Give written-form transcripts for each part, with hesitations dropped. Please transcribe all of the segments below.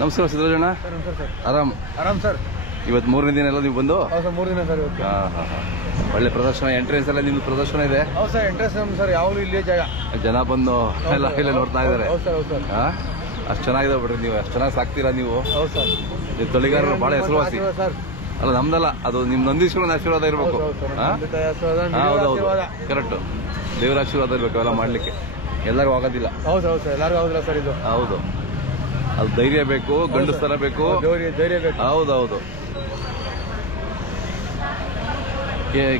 ನಮಸ್ಕಾರ ಸಿದ್ದರಾಜಣ್ಣ. ಆರಾಮ್ ಆರಾಮ್ ಸರ್. ಇವತ್ತು ಮೂರನೇ ದಿನ ಎಲ್ಲ ನೀವು ಬಂದು? ಹೌದು ಸರ್, 3 ದಿನ ಸರ್ ಇವತ್ತು. ಒಳ್ಳೆ ಪ್ರದರ್ಶನ, ಎಂಟ್ರೆನ್ಸ್ ಎಲ್ಲ ನಿಮ್ದು ಪ್ರದರ್ಶನ ಇದೆ? ಹೌದು ಸರ್, ಎಂಟ್ರೆನ್ಸ್ ಸರ್ ಯಾವಾಗಲೂ ಇಲ್ಲೇ ಜಾಗ. ಜನ ಬಂದು ಎಲ್ಲ ಇಲ್ಲ ನೋಡ್ತಾ ಇದಾರೆ. ಹೌದು ಸರ್, ಹೌದು ಸರ್. ಅಷ್ಟು ಚೆನ್ನಾಗಿದೆ ಬಿಡ್ರಿ, ನೀವು ಅಷ್ಟು ಚೆನ್ನಾಗಿ ಸಾಕ್ತೀರಾ ನೀವು. ಹೌದು ಸರ್. ನೀವು ತಳಿಗಾರರು ಬಹಳ ಹೆಸರುವಾಸಿ. ಅಲ್ಲ ನಮ್ದಲ್ಲ, ಅದು ನಿಮ್ ನಂದೀಶ್ವರನ ಆಶೀರ್ವಾದ ಇರಬೇಕು. ಹೌದೌದು, ಕರೆಕ್ಟ್. ದೇವರ ಆಶೀರ್ವಾದ ಇರ್ಬೇಕು ಅವೆಲ್ಲ ಮಾಡ್ಲಿಕ್ಕೆ. ಎಲ್ಲರಿಗೂ ಆಗೋದಿಲ್ಲ. ಹೌದು ಹೌದು ಸರ್, ಎಲ್ಲರಿಗೂ ಆಗೋದಿಲ್ಲ ಸರ್ ಇದು. ಹೌದು, ಅದು ಧೈರ್ಯ ಬೇಕು, ಗಂಡಸ್ತರ ಬೇಕು. ಧೈರ್ಯ ಬೇಕು. ಹೌದೌದು.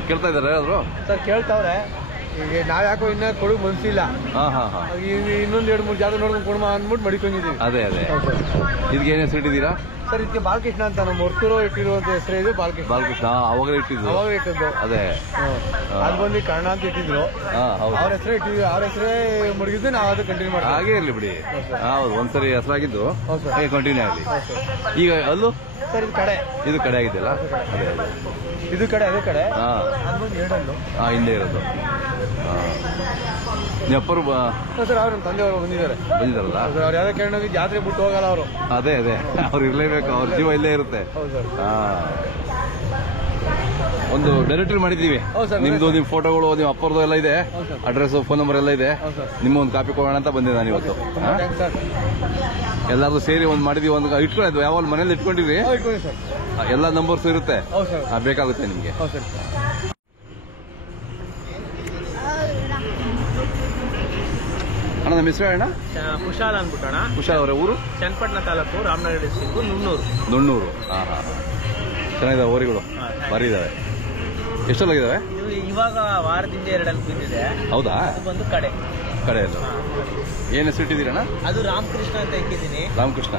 ಕೇಳ್ತಾ ಇದಾರೆ ಯಾರು ಸರ್? ಕೇಳ್ತಾವ್ರೆ. ಈಗ ನಾವ್ ಯಾಕೋ ಇನ್ನ ಕೊಡಕ್ ಮನ್ಸಿಲ್ಲ. ಇನ್ನೊಂದ್ 2-3 ಜಾಗ ನೋಡ್ಕೊಂಡು ಕೊಡಮ ಅಂದ್ಬಿಟ್ಟು ಮಡಿಕೊಂಡಿದೀವಿ. ಅದೇ ಅದೇ. ಇದಕ್ಕೆ ಏನ್ ಹೆಸರು ಇಟ್ಟಿದ್ದೀರಾ ಸರ್? ಇದಕ್ಕೆ ಬಾಲಕೃಷ್ಣ ಅಂತ ನಮ್ಮ ಹೊರ್ತೂರು ಇಟ್ಟಿರುವಂತ ಹೆಸರು ಇದೆ. ಬಾಲಕೃಷ್ಣ. ಅವಾಗಲೇ ಇಟ್ಟಿದ್ದು. ಅದೇ ಅದು ಬಂದು ಕರ್ಣ ಅಂತ ಇಟ್ಟಿದ್ರು. ಅವ್ರ ಹೆಸರೇ ಇಟ್ಟಿದ್ವಿ. ಅವ್ರ ಹೆಸರೇ ಮುಗಿದ್ದು ನಾವು ಅದು ಕಂಟಿನ್ಯೂ ಮಾಡಿ. ಹಾಗೆ ಇರ್ಲಿ ಬಿಡಿ. ಹೌದು, ಒಂದ್ಸರಿ ಹೆಸರಾಗಿದ್ದು ಹಾಗೆ ಕಂಟಿನ್ಯೂ ಆಗಲಿ. ಈಗ ಅಲ್ಲೂ ಸರ್ ಇದು ಕಡೆ, ಇದು ಕಡೆ ಆಗಿದೆಯಲ್ಲ? ಅದೇ ಅದೇ, ಇದು ಕಡೆ, ಅದೇ ಕಡೆ. ಹಿಂದೆ ಇರೋದು. ನೆಪ್ಪರು ಸರ್ ಅವ್ರ ತಂದೆಯವರು ಬಂದಿದಾರಲ್ಲ? ಅವ್ರು ಯಾವ್ದೇ ಕಾರಣಕ್ಕೆ ಜಾತ್ರೆ ಬಿಟ್ಟು ಹೋಗಲ್ಲ ಅವರು. ಅದೇ ಅದೇ, ಅವ್ರು ಇರ್ಲೇಬೇಕು, ಅವ್ರ ಜೀವ ಇಲ್ಲೇ ಇರುತ್ತೆ. ಒಂದು ಡೈರೆಕ್ಟರಿ ಮಾಡಿದೀವಿ ನಿಮ್ದು. ನಿಮ್ ಫೋಟೋಗಳು, ನಿಮ್ ಅಪ್ಪರದು ಎಲ್ಲ ಇದೆ, ಅಡ್ರೆಸ್, ಫೋನ್ ನಂಬರ್ ಎಲ್ಲ ಇದೆ. ನಿಮ್ಮ ಒಂದು ಕಾಪಿ ಕೊಡೋಣ ಅಂತ ಬಂದೆ ನಾನು ಇವತ್ತು. ಎಲ್ಲಾರು ಸೇರಿ ಒಂದು ಮಾಡಿದೀವಿ. ಒಂದು ಇಟ್ಕೊಂಡಿದ್ವಿ, ಯಾವಾಗ ಮನೇಲಿ ಇಟ್ಕೊಂಡಿದ್ವಿ. ಎಲ್ಲ ನಂಬರ್ಸ್ ಇರುತ್ತೆ, ಬೇಕಾಗುತ್ತೆ ನಿಮ್ಗೆ. ಅಣ್ಣ ನಮ್ಮ ಹೆಸರು ಅಣ್ಣ? ಕುಶಾಲ್ ಅನ್ಬಿಟ್ಟಣ. ಕುಶಾಲ್ ಅವರ ಊರು? ಚನ್ನಪಟ್ಟಣ ತಾಲೂಕು, ರಾಮನಗರ ಡಿಸ್ಟ್ರಿಕ್ಟ್, ನುಣ್ಣೂರು. ಚೆನ್ನಾಗಿದ್ದಾವೆ ಊರಿಗಳು, ಭಾರಿ ಇದಾವೆ. ಎಷ್ಟೊಂದಾಗಿದ್ದಾವೆ? ಇವಾಗ ವಾರದಿಂದ 2 ಬಿದ್ದಿದೆ. ಹೌದಾ? ಒಂದು ಕಡೆ ಎಲ್ಲ ಏನ್ ಹೆಸರು ಇಟ್ಟಿದ್ದೀರಣ್ಣ? ಅದು ರಾಮಕೃಷ್ಣ ಅಂತ ಇಟ್ಟಿದ್ದೀನಿ. ರಾಮಕೃಷ್ಣ.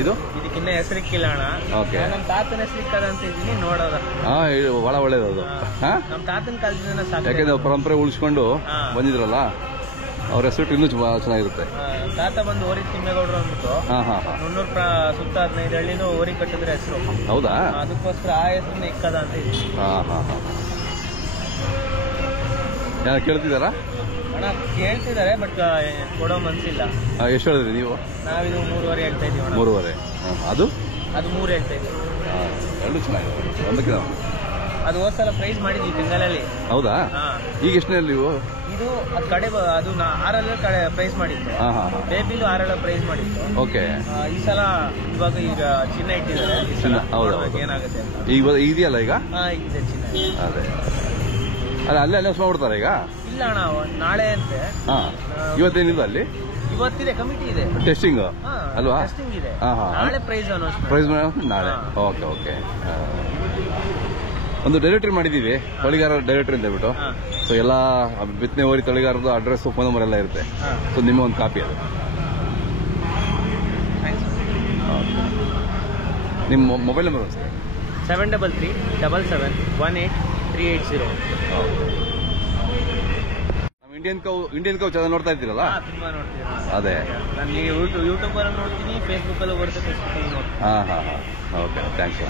ಇದು ಇದಕ್ಕಿನ್ನ ಹೆಸರಿಕ್ಕಿಲ್ಲ ಅಣ್ಣ. ನಮ್ಮ ತಾತನ ಹೆಸರಿಕ್ಕದ ಅಂತ ಇದ್ದೀನಿ, ನೋಡೋದ. ಬಹಳ ಒಳ್ಳೇದು ಅದು. ನಮ್ಮ ತಾತನ ಕಾಲದಿಂದ ಯಾಕೆಂದ್ರೆ ಪರಂಪರೆ ಉಳಿಸ್ಕೊಂಡು ಬಂದಿದ್ರಲ್ಲ, ಅವ್ರ ಹೆಸರು ಇನ್ನೂ ಚೆನ್ನಾಗಿರುತ್ತೆ. ತಾತ ಬಂದು ಓರಿ ತಿಮ್ಮೇಗೌಡರು ಅಂದ್ಬಿಟ್ಟು ನುಣ್ಣೂರು ಸುತ್ತ 15 ಹಳ್ಳಿನೂ ಓರಿ ಕಟ್ಟಿದ್ರೆ ಹೆಸರು. ಹೌದಾ? ಅದಕ್ಕೋಸ್ಕರ ಆ ಹೆಸರನ್ನ ಇಕ್ಕದ ಅಂತ ಇದ್ದೀನಿ. ಯಾರು ಕೇಳ್ತಿದಾರಾ? ಅಣ್ಣ ಕೇಳ್ತಿದ್ದಾರೆ, ಬಟ್ ಕೊಡೋ ಮನ್ಸಿಲ್ಲ. ಎಷ್ಟು ಹೇಳಿದ್ರಿ ನೀವು? ನಾವಿದು 3.5 ಹೇಳ್ತಾ ಇದೀವಿ. 3.5. ಅದು 3 ಹೇಳ್ತಾ ಇದ್ದೀವಿ. ಎರಡು ಚೆನ್ನಾಗಿದೆ. ಒಂದಕ್ಕೆ ಅದು ಹೋದ್ಸಲ ಪ್ರೈಸ್ ಮಾಡಿದ್ವಿ ಬೆಂಗಾಲಲ್ಲಿ. ಹೌದಾ? ಈಗ ಎಷ್ಟನೇ ನೀವು? ಇದು ಅದು ಕಡೆ, ಅದು 6 ಕಡೆ ಪ್ರೈಸ್ ಮಾಡಿತ್ತು. ಬೇಬಿಲು 6 ಪ್ರೈಸ್ ಮಾಡಿತ್ತು. ಓಕೆ. ಈ ಸಲ ಈಗ ಚಿನ್ನ ಇಟ್ಟಿದ್ದಾರೆ. ಏನಾಗುತ್ತೆ ಅಂತ ಈಗ ಇದೆಯಲ್ಲ? ಈಗ ಇದೆ ಚಿನ್ನ. ಅದೇ ಅಲ್ಲ, ಅಲ್ಲೇ ಅನೌನ್ಸ್ ಮಾಡ್ಬಿಡ್ತಾರೆ ಈಗ? ಇಲ್ಲ ಅಣ್ಣ, ನಾಳೆ ಅಂತೆ. ಇವತ್ತೇನಿಲ್ಲ ಅಲ್ಲಿ? ಇವತ್ತಿದೆ, ಕಮಿಟಿ ಇದೆ. ಟೆಸ್ಟಿಂಗ್ ಅಲ್ವಾ? ಟೆಸ್ಟಿಂಗ್ ಇದೆ. ನಾಳೆ ಪ್ರೈಸ್ ನಾಳೆ. Okay okay. ಒಂದು ಡೈರೆಕ್ಟರಿ ಮಾಡಿದೀವಿ, ತಳಿಗಾರ ಡೈರೆಕ್ಟರಿ ಅಂತ ಹೇಳ್ಬಿಟ್ಟು. ಸೊ ಎಲ್ಲ ಬಿತ್ತನೆ ಓರಿ ತಳಿಗಾರದ್ದು ಅಡ್ರೆಸ್, ಫೋನ್ ನಂಬರ್ ಎಲ್ಲ ಇರುತ್ತೆ. ಸೊ ನಿಮ್ಮ ಒಂದು ಕಾಪಿ ಅದು. ನಿಮ್ಮ mobile number sir? 7337718380. Indian cow ಚೆನ್ನಾಗಿ ನೋಡ್ತಾ ಇರ್ತೀರಲ್ಲ? ತುಂಬಾ ನೋಡ್ತೀವಿ. ಅದೇ ನಾನು ಯೂಟ್ಯೂಬ್ ಅಲ್ಲಿ ನೋಡ್ತೀನಿ, ಫೇಸ್ಬುಕ್ ಅಲ್ಲೂ ಬರುತ್ತೆ. Okay, thanks.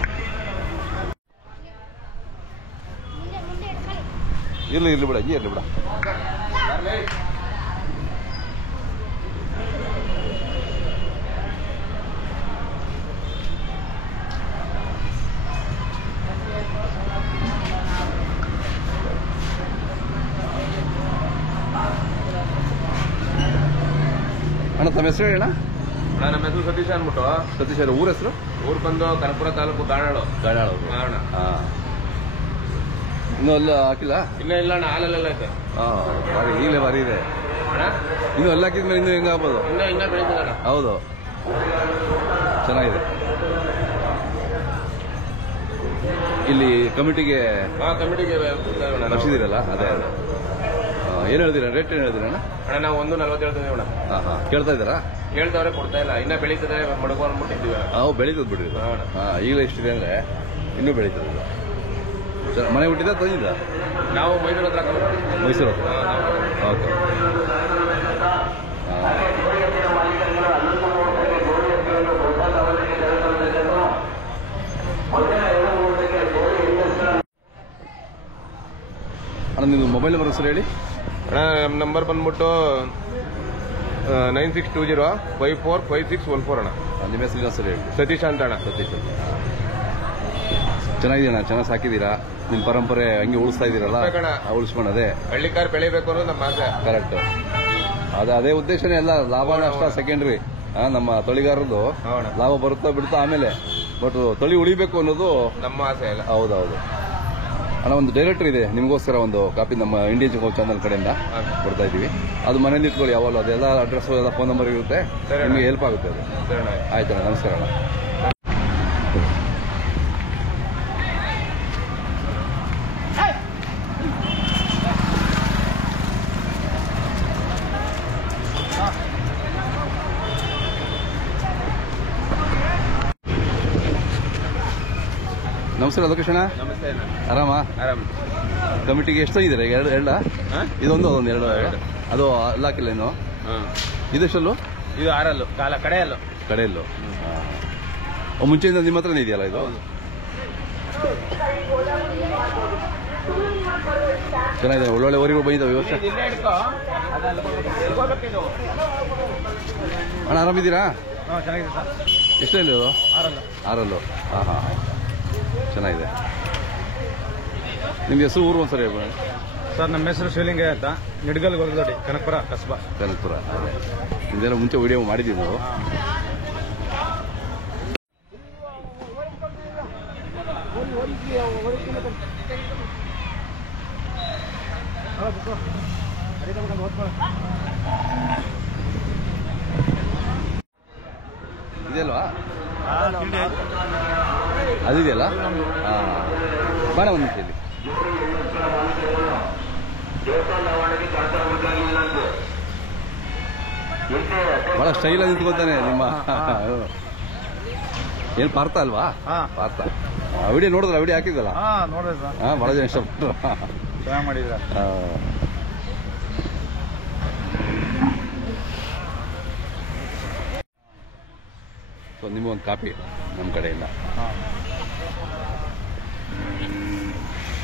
ಇರ್ಲಿ ಬಿಡ, ಇರ್ಲಿ ಬಿಡ. ಅಣ್ಣ ತಮ್ಮ ಹೆಸರು ಹೇಳಿ ಅಣ್ಣ? ನಮ್ಮ ಹೆಸರು ಸತೀಶ್ ಅಂದ್ಬಿಟ್ಟು. ಸತೀಶ್ ಅವ್ರ ಊರ ಹೆಸರು? ಊರು ಬಂದು ಕನಕಪುರ ತಾಲೂಕು, ಗಾಣಾಳು. ಇನ್ನೂ ಅಲ್ಲ ಹಾಕಿಲ್ಲ? ಇನ್ನೂ ಇಲ್ಲ ಅಣ್ಣ, ಹಾಲೆಲ್ಲ ಐತೆ. ಈಗಲೇ ಭಾರಿ ಇದೆ. ಇನ್ನು ಎಲ್ಲ ಹಾಕಿದ್ಮೇಲೆ ಇನ್ನೂ ಹೆಂಗಾಗ್ಬೋದು? ಇನ್ನ ಬೆಳೀತದಣ್ಣ. ಹೌದು, ಚೆನ್ನಾಗಿದೆ. ಇಲ್ಲಿ ಕಮಿಟಿಗೆ ಬರ್ಸಿದಿರಲ್ಲ? ಅದೇ ಅದೇ. ಏನ್ ಹೇಳ್ತೀರಾ? ರೇಟ್ ಏನ್ ಹೇಳ್ತೀರಾ ಅಣ್ಣ? ನಾವು 1.40 ಹೇಳ್ತೀವಿ ಅಣ್ಣ. ಕೇಳ್ತಾ ಇದ್ದಾರಾ? ಕೇಳ್ದವ್ರೆ, ಕೊಡ್ತಾ ಇಲ್ಲ. ಇನ್ನ ಬೆಳೀತದೆ, ಮಡಗು ಅಂದ್ಬಿಟ್ಟಿದ್ದೀವಿ. ಬೆಳೀತದ ಬಿಡ್ರಿ. ಈಗಲೇ ಇಷ್ಟಿದೆ ಅಂದ್ರೆ ಇನ್ನೂ ಬೆಳೀತದ. ಮನೆ ಹುಟ್ಟಿದ ತಂದಿದ್ದ? ನಾವು ಮೈಸೂರು ಹತ್ರ. ಮೈಸೂರು ಹತ್ರ? ಓಕೆ. ಅಣ್ಣ ನಿಮ್ದು ಮೊಬೈಲ್ ನಂಬರ್ ಹೆಸರು ಹೇಳಿ? ಅಣ್ಣ ನಮ್ಮ ನಂಬರ್ ಬಂದ್ಬಿಟ್ಟು 9620545614 ಅಣ್ಣ. ನಿಮ್ಮ ಹೆಸರು ಇನ್ನೊಂದ್ಸರಿ ಹೇಳಿ. ಸತೀಶ್ ಅಂತ ಅಣ್ಣ. ಸತೀಶ್. ಚೆನ್ನಾಗಿದೆಯಣ್ಣ, ಚೆನ್ನಾಗಿ ಸಾಕಿದ್ದೀರಾ. ನಿಮ್ಮ ಪರಂಪರೆ ಹಂಗೆ ಉಳಿಸ್ತಾ ಇದ್ದೀರಲ್ಲ, ಬೇಕಣ್ಣ. ಉಳಿಸ್ಕೊಂಡು ಅದೇ ಹಳ್ಳಿಕಾರ್ ಬೆಳಿಬೇಕು ಅನ್ನೋದು ನಮ್ಮ ಆಸೆ. ಕರೆಕ್ಟ್. ಅದೇ ಉದ್ದೇಶನೇ ಎಲ್ಲ. ಲಾಭ ನಷ್ಟ ಸೆಕೆಂಡ್ರಿ. ನಮ್ಮ ತಳಿಗಾರದ್ದು ಹೌದಣ್ಣ. ಲಾಭ ಬರುತ್ತಾ ಬಿಡುತ್ತಾ ಆಮೇಲೆ, ಬಟ್ ತಳಿ ಉಳಿಬೇಕು ಅನ್ನೋದು ನಮ್ಮ ಆಸೆ ಇಲ್ಲ. ಹೌದೌದು ಅಣ್ಣ. ಒಂದು ಡೈರೆಕ್ಟರ್ ಇದೆ ನಿಮಗೋಸ್ಕರ, ಒಂದು ಕಾಪಿ ನಮ್ಮ ಇಂಡಿಯನ್ ಚಿಕೋ ಚಾನಲ್ ಕಡೆಯಿಂದ ಕೊಡ್ತಾ ಇದ್ದೀವಿ. ಅದು ಮನೇಲಿ ಇಟ್ಕೊಳ್ಳಿ ಯಾವಾಗಲೂ. ಅದೆಲ್ಲ ಅಡ್ರೆಸ್ ಎಲ್ಲ ಫೋನ್ ನಂಬರ್ ಇರುತ್ತೆ, ಸರಿ ಅಣ್ಣ. ನಿಮಗೆ ಹೆಲ್ಪ್ ಆಗುತ್ತೆ ಅದು. ಸರಿ ಅಣ್ಣ. ಆಯ್ತಣ್ಣ, ನಮಸ್ಕಾರ ಅಣ್ಣ. ನಮಸ್ಕಾರ ಲೋಕೇಶ್ ಅಣ್ಣ. ನಮಸ್ತೆ ಅಣ್ಣ. ಆರಾಮ? ಆರಾಮ್. ಕಮಿಟಿಗೆ ಎಷ್ಟು ಇದ್ದೀರಾ? ಎರಡ ಇದೊಂದು ಅದೊಂದು ಎರಡು. ಅದು ಅಲ್ಲ ಹಾಕಿಲ್ಲ ಇನ್ನು. ಇದೆಷ್ಟಲ್ಲೂ? ಇದು 6 ಕಡೆಯಲ್ಲು. ಕಡೆಯಲ್ಲೂ ಮುಂಚೆಯಿಂದ ನಿಮ್ಮ ಹತ್ರನೇ ಇದೆಯಲ್ಲ ಇದು? ಚೆನ್ನಾಗಿದೆ, ಒಳ್ಳೊಳ್ಳೆ ಊರಿಗಳು ಬಂದಿದ್ದಾವೆ ವ್ಯವಸ್ಥೆ. ಅಣ್ಣ ಆರಾಮಿದ್ದೀರಾ? ಚೆನ್ನಾಗಿದೆ ಸರ್. ಎಷ್ಟರಲ್ಲಿ ಅದು? 6. ಹಾಂ ಹಾಂ, ಚೆನ್ನಾಗಿದೆ. ನಿಮ್ಗೆ ಹೆಸರು ಊರು ಒಂದ್ಸರಿ ಹೇಳ್ಬೋದು ಸರ್. ನಮ್ಮ ಹೆಸರು ಶಿವಲಿಂಗಯ್ಯ ಅಂತ, ನಿಡ್ಗಲ್ ಗೊರದೊಡ್ಡಿ, ಕನಕಪುರ ಕಸ್ಬಾ. ಕನಕಪುರ. ನಿಮ್ದೆಲ್ಲ ಮುಂಚೆ ವಿಡಿಯೋ ಮಾಡಿದ್ದೀವಿ ನಾವು. ಇದೆಯಲ್ವಾ? ಅದಿದೆಯಲ್ಲ? ಹಾಂ, ಬೇಡ ಒಂದು ನಿಮಿಷ ಇಲ್ಲಿ. ಬಹಳ ಸ್ಟೈಲಾಗಿ ನಿಂತ್ಕೊತಾನೆ ನಿಮ್ಮ. ಏನು ಪಾರ್ಥ ಅಲ್ವಾ? ಪಾರ್ಥ. ವಿಡಿಯೋ ನೋಡಿದ್ರ? ವಿಡಿಯೋ ಹಾಕಿದ್ರಲ್ಲ? ನೋಡ್ರಿ ಸರ್. ಬಹಳ ಜನ ಇಷ್ಟಪಟ್ಟರು. ಚೆನ್ನಾಗಿ ಮಾಡಿದ್ರ. ಸೊ ನಿಮಗೊಂದು ಕಾಪಿ ನಮ್ಮ ಕಡೆಯಿಂದ.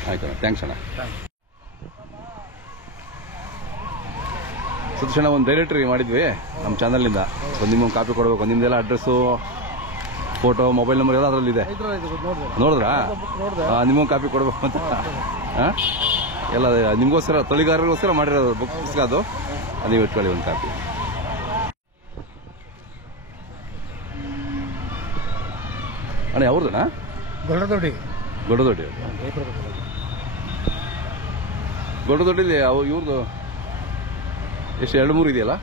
ಆಯ್ತಣ್ಣ, ಥ್ಯಾಂಕ್ಸ್ ಅಣ್ಣ. ಸತೀಶ್ ಅಣ್ಣ, ಒಂದು ಡೈರೆಕ್ಟರಿ ಮಾಡಿದ್ವಿ ನಮ್ಮ ಚಾನಲ್ನಿಂದ. ಸೊ ನಿಮಗೊಂದು ಕಾಪಿ ಕೊಡಬೇಕು. ನಿಮ್ದೆಲ್ಲ ಅಡ್ರೆಸ್ಸು, ಫೋಟೋ, ಮೊಬೈಲ್ ನಂಬರ್ ಎಲ್ಲ ಅದರಲ್ಲಿದೆ. ನೋಡಿದ್ರಾ? ನಿಮಗೊಂದು ಕಾಪಿ ಕೊಡಬೇಕು ಅಂತ. ಎಲ್ಲ ನಿಮಗೋಸ್ಕರ, ತಳಿಗಾರರಿಗೋಸ್ಕರ ಮಾಡಿರೋದು ಪುಸ್ತಕ ಅದು. ನೀವು ಇಟ್ಕೊಳ್ಳಿ ಒಂದು ಕಾಪಿ. ಅಣ್ಣ ಯಾವ್ದಣ್ಣ? ಗೊರದೊಡ್ಡಿ. ದೊಡ್ಡದೊಡ್ಡಿ. ದೊಡ್ಡದೊಡ್ಡಿಲಿ ಇವ್ರದ್ದು ಎಷ್ಟು 2-3 ಇದೆಯಲ್ಲ?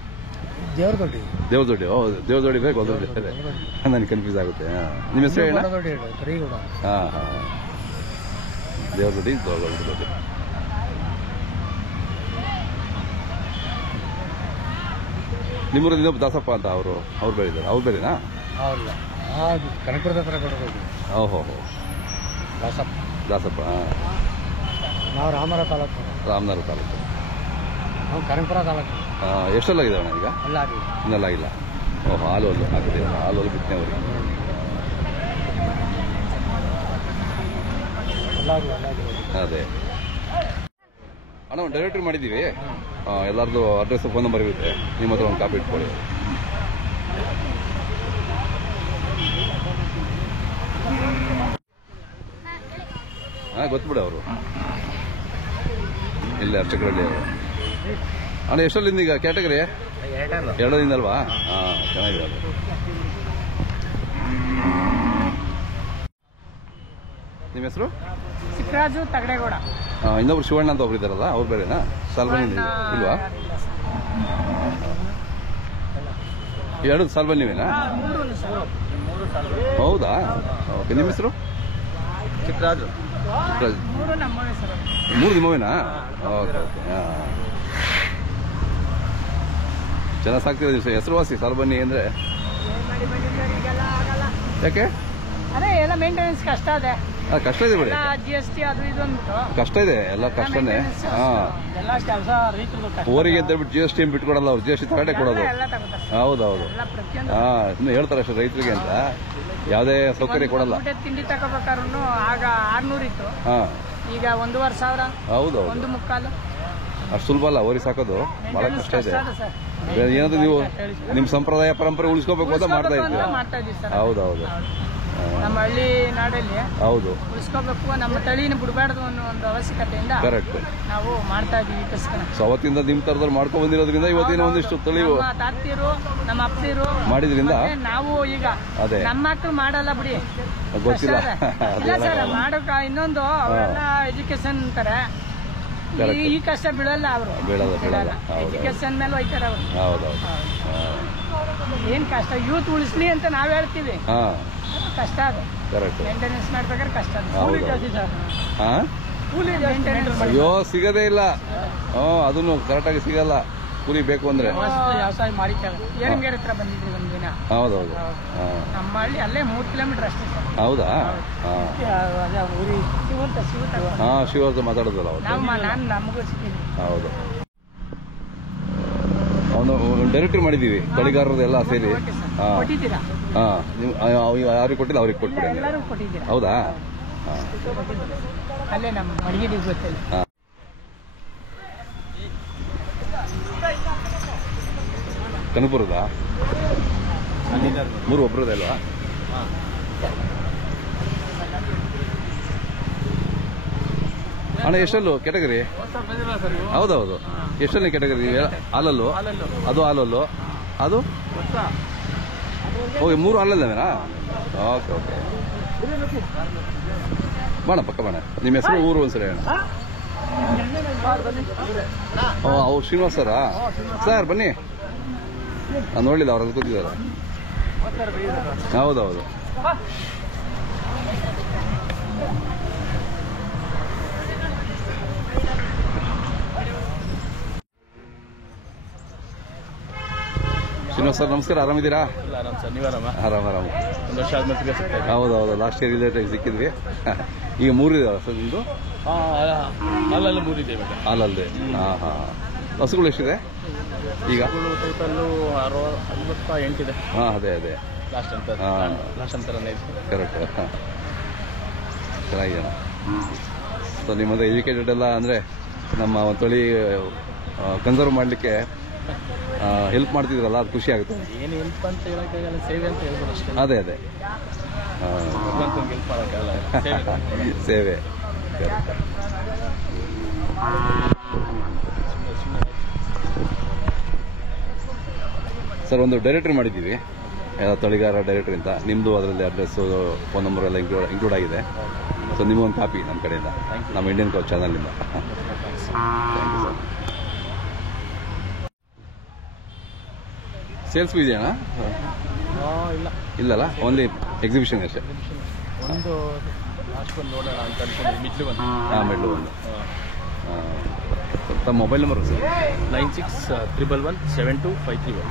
ದೇವರದೊಡ್ಡಿ. ದೇವದೊಡ್ಡಿ. ದೇವದೊಡ್ಡಿ ಬೇಕು, ಗೊರದೊಡ್ಡಿ ಇದೆ. ನನಗೆ ಕನ್ಫ್ಯೂಸ್ ಆಗುತ್ತೆ. ನಿಮ್ಮ ಹೆಸರು ಹೇಳ? ಹಾಂ ಹಾಂ, ದೇವದೊಡ್ಡಿ, ದೊಡ್ಡದೊಡ್ಡಿ. ನಿಮ್ಮೂರಲ್ಲಿ ಇನ್ನೊಬ್ಬ ದಾಸಪ್ಪ ಅಂತ ಅವ್ರು ಬೆಳೆದಿದ್ದಾರೆ. ಅವ್ರು ಬೇರೆನಾ? ಕನಕಪುರದ ಹತ್ರ ಗೊರದೊಡ್ಡಿ. ಓಹೋ, ದಾಸಪ್ಪ. ದಾಸಪ್ಪ. ನಾವು ರಾಮನಗರ ತಾಲೂಕು. ರಾಮನಗರ ತಾಲೂಕು. ನಾವು ಕನಕಪುರ ತಾಲೂಕು. ಎಷ್ಟೆಲ್ಲಾಗಿದೆ ಅಣ್ಣ ಈಗ? ಅಲ್ಲ ಆಗಿಲ್ಲ. ಇನ್ನೆಲ್ಲ ಆಗಿಲ್ಲ. ಓಹೋ, ಹಾಲು ಹಾಕಿದೆ. ಹಾಲು ಬಿತ್ತನೆ ಅವ್ರಿಗೆ. ಅದೇ ಅಣ್ಣ, ಒಂದು ಡೈರೆಕ್ಟರಿ ಮಾಡಿದ್ದೀವಿ. ಎಲ್ಲರದ್ದು ಅಡ್ರೆಸ್, ಫೋನ್ ನಂಬರ್ ಇರುತ್ತೆ. ನಿಮ್ಮ ಹತ್ರ ಒಂದು ಕಾಪಿ ಇಟ್ಕೊಳ್ಳಿ. ಗೊತ್ತುಬಿಡಿ ಅವರು ಇಲ್ಲಿ ಅರ್ಚಕರಲ್ಲಿ ಅವರು. ಅಣ್ಣ ಎಷ್ಟಲ್ಲಿಂದ ಈಗ ಕ್ಯಾಟಗರಿ? 2 ಅಲ್ವಾ? ಹಾಂ, ಚೆನ್ನಾಗಿದೆ ಅದು. ನಿಮ್ಮ ಹೆಸರು? ಚಿಕ್ಕರಾಜು ತಗಡೇಗೌಡ. ಇನ್ನೊಬ್ರು ಶಿವಣ್ಣ ಅಂತ ಒಬ್ರು ಇದ್ದಾರಲ್ಲ, ಅವ್ರು ಬೇರೆನಾ? ಸಾಲ್ಬನ್ ಇಲ್ವಾ? 2 ಸಾಲ್ಬನ್ ನೀವೇನಾ? ಹೌದಾ? ಓಕೆ. ನಿಮ್ಮ ಹೆಸರು? ಚಿಕ್ಕರಾಜು. 3 ನಿಮ್ಮವೇನಾ? Okay okay. ಚೆನ್ನಾಗಿ ಸಾಕ್ತಿರೋ ದಿವಸ. ಹೆಸರುವಾಸಿ ಸಾಲ್ಬನ್ನಿ ಅಂದರೆ ಯಾಕೆ? ಅದೇ ಎಲ್ಲ ಮೇಂಟೆನೆನ್ಸ್ ಕಷ್ಟ ಇದೆ. ಕಷ್ಟ ಇದೆ ಬಿಡಿ. GST ಅದು ಇದು ಅಂದ್ಬಿಟ್ಟು ಕಷ್ಟ ಇದೆ, ಎಲ್ಲ ಕಷ್ಟನೇ. ಎಲ್ಲ ಕೆಲಸ ರೈತರು ಊರಿಗೆ ಅಂತ ಹೇಳ್ಬಿಟ್ಟು GST ಏನು ಬಿಟ್ಕೊಡಲ್ಲ ಅವ್ರು. GST ತಗೊಂಡೇ ಕೊಡೋದು. ಹೌದೌದು. ಇನ್ನು ಹೇಳ್ತಾರೆ ಅಷ್ಟೇ ರೈತರಿಗೆ ಅಂತ. ಯಾವುದೇ ಸೌಕರ್ಯ ಕೊಡಲ್ಲ. ತಿಂಡಿ ತಗೋಬೇಕಾದ್ರು ಆಗ 600 ಇತ್ತು. ಈಗ 1,500,000. ಹೌದೌದು. 1,3,000. ಅಷ್ಟು ಸುಲಭ ಅಲ್ಲ ಊರಿಗೆ ಸಾಕೋದು. ಬಹಳ ಕಷ್ಟ ಇದೆ. ಏನಾದ್ರು ನೀವು ನಿಮ್ಮ ಸಂಪ್ರದಾಯ ಪರಂಪರೆ ಉಳಿಸ್ಕೋಬೇಕು ಅಂತ ಮಾಡ್ತಾ ಉಳಿಸ್ಕೋಬೇಕು ಇದ್ದೀರಾ? ಅಂತ ಮಾಡ್ತಾ ಇದೀವಿ ಸರ್. ಹೌದೌದು. ನಮ್ಮ ಹಳ್ಳಿ ನಾಡಲ್ಲಿ ಹೌದು, ಉಳಿಸ್ಕೋಬೇಕು, ನಮ್ಮ ತಳಿನ ಬಿಡಬಾರ್ದು ಅನ್ನೋ ಒಂದು ಅವಶ್ಯಕತೆಯಿಂದ ಕರೆಕ್ಟ್. ನಾವು ಮಾಡ್ತಾ ಇದೀವಿ ಕಸ್ಕನ. ಸೊ ಅವತ್ತಿಂದ ನಿಮ್ಮ ತರದಲ್ಲಿ ಮಾಡ್ಕೊಂಡ್ ಬಂದಿರೋದ್ರಿಂದ ಇವತ್ತಿನ ಒಂದಿಷ್ಟು ತಳಿ ನಮ್ಮ ತಾತಿರು ನಮ್ಮ ಅಪ್ಪದಿರು ಮಾಡಿದ್ರಿಂದ ಮತ್ತೆ ನಾವು ಈಗ ಅದೇ ನಮ್ಮ ಮಕ್ಕಳು ಮಾಡಲ್ಲ ಬಿಡಿ, ಗೊತ್ತಿಲ್ಲ. ಇಲ್ಲ ಸರ್ ಮಾಡೋಕ ಇನ್ನೊಂದು ಅವೆಲ್ಲ ಎಜುಕೇಶನ್ ಅಂತಾರೆ. ಈ ಕಷ್ಟ ಬೀಳಲ್ಲ ಅವರು, ಬೀಳಲ್ಲ. ಎಜುಕೇಶನ್ ಮೇಲೆ ಹೋಯ್ತಾರೆ ಅವರು. ಹೌದೌದು. ಏನ್ ಕಷ್ಟ ಯೂತ್ ಉಳಿಸ್ಲಿ ಅಂತ ನಾವ್ ಹೇಳ್ತೀವಿ, ಹಾ, ಕಷ್ಟ ಅದು ಕರೆಕ್ಟ್. ಮೇಂಟೆನೆನ್ಸ್ ಮಾಡ್ಬೇಕಾದ್ರೆ ಕಷ್ಟ ಅದು. ಹೌದು. ಕೂಲಿ ಜಾಸ್ತಿ ಸರ್, ಹಾ, ಕೂಲಿ ಮೇಂಟೆನೆನ್ಸ್ ಅಯ್ಯೋ ಸಿಗದೇ ಇಲ್ಲ. ಅದನ್ನು ಕರೆಕ್ಟಾಗಿ ಸಿಗಲ್ಲ ಕೂಲಿ ಬೇಕು ಅಂದ್ರೆ. ವ್ಯವಸಾಯ ಮಾಡಿಕ್ಕಾಗ ಏರಂಗೇರ್ ಹತ್ರ ಬಂದಿದ್ರಿ ಒಂದಿನ. ಹೌದೌದು. ನಮ್ಮ ಹಳ್ಳಿ ಅಲ್ಲೇ 3 ಕಿಲೋಮೀಟರ್ ಅಷ್ಟೇ ಸರ್. ಹೌದಾ? ಹಾ, ಅದೇ ಊರಿ ಶಿವಂತ ಹಾ, ಶಿವರ್ಧ ಮಾತಾಡೋದಲ್ಲ ಅವತ್ತು. ನಾನು ನಮಗೂ ಸಿಕ್ಕಿದ್ವಿ. ಹೌದು, ಅವನು ಡೈರೆಕ್ಟ್ರಿ ಮಾಡಿದ್ದೀವಿ ತಳಿಗಾರರದ್ದು ಎಲ್ಲ ಸೇರಿ. ಹಾ, ಕೊಟ್ಟಿದ್ದೀರಾ? ಹಾ, ನೀವು ಯಾರಿಗೆ ಕೊಟ್ಟಿಲ್ಲ ಅವ್ರಿಗೆ ಕೊಟ್ಬಿಡಿ. ಎಲ್ಲರೂ ಕೊಟ್ಟಿದ್ದೀರಾ? ಹೌದಾ? ಹಾ, ಅಲ್ಲೇ ನಮ್ಮ ಮಡಿಗೆ ಗೊತ್ತಿಲ್ಲ. ಹಾ. ಕನಕಪುರದ 3 ಒಬ್ಬರದೇ ಅಲ್ವಾ? ಅಣ್ಣ ಎಷ್ಟಲ್ಲೂ ಕೆಟಗರಿ? ಹೌದೌದು. ಎಷ್ಟಲ್ಲಿ ಕೆಟಗರಿ? ಹಾಲಲ್ಲು ಅದು, ಹಾಲಲ್ಲು ಅದು. ಓಕೆ, 3 ಹಾಲಲ್ಲೇನಾ? ಓಕೆ ಓಕೆ, ಬಾಣ ಪಕ್ಕ ಬಾಣ. ನಿಮ್ಮ ಹೆಸರು ಊರು ಒಂದ್ಸರಿ ಅಣ್ಣ. ಅವ್ರು ಶ್ರೀನಿವಾಸ್ ಸರಾ? ಸರ್ ಬನ್ನಿ, ನಾನು ನೋಡಲಿಲ್ಲ, ಅವ್ರಲ್ಲಿ ಕೂತಿದ್ದಾರೆ. ಹೌದೌದು. ಶ್ರೀನಿವಾಸ್ ಸರ್ ನಮಸ್ಕಾರ, ಆರಾಮಿದ್ದೀರಾ? ಆರಾಮ್ ಸರ್, ನೀವು ಆರಾಮ? ಆರಾಮ. ಒಂದು ವರ್ಷ ಆದ್ಮೇಲೆ ಹೌದೌದು, ಲಾಸ್ಟ್ ಇಯರ್ ರಿಲೇಟಿವ್ ಸಿಕ್ಕಿದ್ವಿ. ಈಗ 3 ಇದಾವ ಸರ್ ನಿಮ್ಮದು? ಹಾಲಲ್ಲಿ 3 ಇದೆ ಇವಾಗ. ಹಾಲಲ್ಲದೆ. ಹಾಂ ಹಾಂ. ಹಸುಗಳು ಎಷ್ಟಿದೆ ಈಗ? ಟೋಟಲ್ಲು 58 ಇದೆ. ಹಾಂ, ಅದೇ ಅದೇ ಲಾಸ್ಟ್ ಅಂತ ಕರೆಕ್ಟ್. ಚೆನ್ನಾಗಿದೆ. ಸೊ ನಿಮ್ಮದು ಎಜುಕೇಟೆಡ್ ಎಲ್ಲ ಅಂದರೆ ನಮ್ಮ ಒಂದು ತಳಿ ಕನ್ಸರ್ವ್ ಮಾಡಲಿಕ್ಕೆ ಹೆಲ್ಪ್ ಮಾಡ್ತಿದ್ರಲ್ಲ, ಅದು ಖುಷಿ ಆಗುತ್ತೆ. ಏನು ಹೆಲ್ಪ್ ಅಂತ ಹೇಳೋಕ್ಕಾಗಲ್ಲ, ಸೇವೆ ಅಂತ ಹೇಳ್ಬೋದು ಅಷ್ಟೇ. ಅದೇ ಅದೇ ಹೆಲ್ಪ್ ಮಾಡೋಕ್ಕಾಗಲ್ಲ, ಸೇವೆ. ಸರ್ ಒಂದು ಡೈರೆಕ್ಟ್ರಿ ಮಾಡಿದ್ದೀವಿ, ತಳಿಗಾರ ಡೈರೆಕ್ಟ್ರಿ ಅಂತ. ನಿಮ್ಮದು ಅದರಲ್ಲಿ ಅಡ್ರೆಸ್ಸು, ಫೋನ್ ನಂಬರ್ ಎಲ್ಲ ಇನ್ಕ್ಲೂಡ್ ಆಗಿದೆ. ಸೊ ನಿಮಗೊಂದು ಕಾಪಿ ನಮ್ಮ ಕಡೆಯಿಂದ, ನಮ್ಮ ಇಂಡಿಯನ್ ಕೌಚ್ ಚಾನಲಿಂದ. Thank you sir. ಸೇಲ್ಸ್ ಇದೆಯಣ್ಣ? ಇಲ್ಲಲ್ಲ, ಓನ್ಲಿ ಎಕ್ಸಿಬಿಷನ್ ಅಷ್ಟೇ. ಒಂದು ಲಾಸ್ಟ್ ಒಂದು ನೋಡೋಣ ಅಂತ ಅನ್ಕೊಂಡು ಮಿಡ್ಲು ಒಂದು. ಹಾಂ, ಮೆಡ್ಲು ಒಂದು. ತಮ್ಮ ಮೊಬೈಲ್ ನಂಬರ್ ಸರ್? 9611172531.